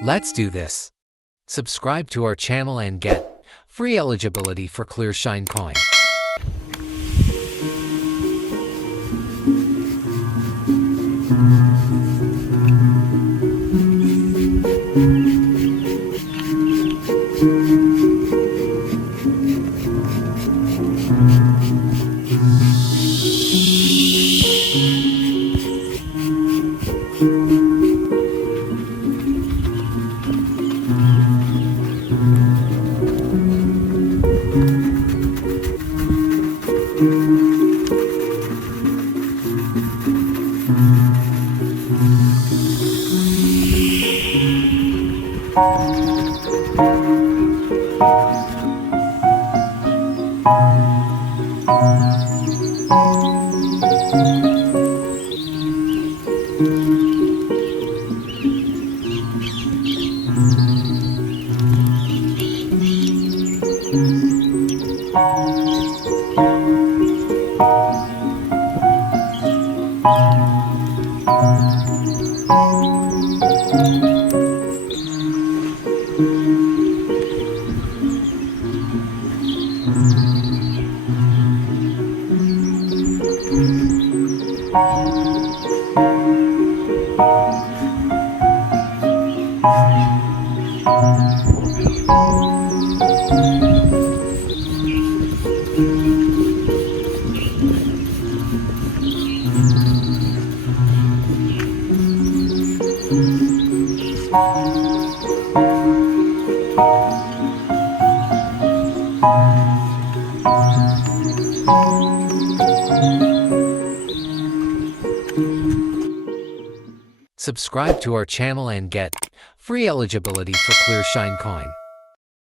Let's do this. Subscribe to our channel and get free eligibility for Clear Shine coin. Subscribe to our channel and get free eligibility for Clear Shine coin.